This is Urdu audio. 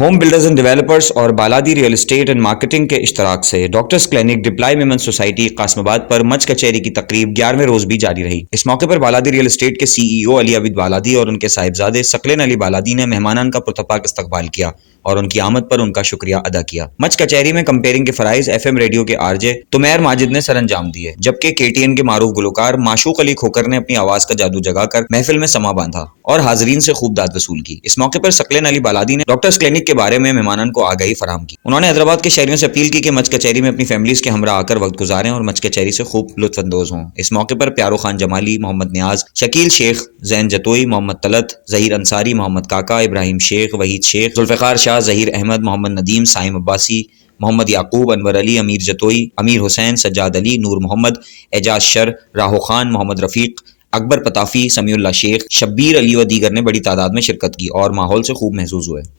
ہوم بلڈرز اینڈ ڈیولپرز اور بالادی ریئل اسٹیٹ اینڈ مارکیٹنگ کے اشتراک سے doctors clinic deploy women society Qasim آباد پر مچ کچہری کی تقریب 11ویں روز بھی جاری رہی۔ اس موقع پر بالادی ریئل اسٹیٹ کے سی ای او علی عابد بالادی اور ان کے صاحبزادے ثقلین علی بالادی نے مہمانان کا پرتپاک استقبال کیا اور ان کی آمد پر ان کا شکریہ ادا کیا۔ مچ کچہری میں کمپیئرنگ کے فرائض ایف ایم ریڈیو کے آر جے تمیر ماجد نے سر انجام دیے، جبکہ کے ٹی این کے معروف گلوکار معشوق علی کھوکر نے اپنی آواز کا جادو جگا کر محفل میں سما باندھا اور حاضرین سے خوب داد وصول کی۔ اس موقع پر ثقلین علی بالادی نے ڈاکٹرز کلینک کے بارے میں مہمانان کو آگاہی فراہم کی۔ انہوں نے حیدرآباد کے شہریوں سے اپیل کی کہ مچ کچہری میں اپنی فیملیز کے ہمراہ آ کر وقت گزاریں اور مچ کچہری سے خوب لطف اندوز ہوں۔ اس موقع پر پیارو خان جمالی، محمد نیاز، شکیل شیخ، زین جتوئی، محمد طلعت، ظہیر انصاری، محمد کاکا، ابراہیم شیخ، وحید شیخ، ذوالفقار شاہ، ظہیر احمد، محمد ندیم، سائم عباسی، محمد یعقوب، انور علی، امیر جتوئی، امیر حسین، سجاد علی، نور محمد، اعجاز شر، راہو خان، محمد رفیق، اکبر پتافی، سمیع اللہ شیخ، شبیر علی و دیگر نے بڑی تعداد میں شرکت کی اور ماحول سے خوب محظوظ ہوئے۔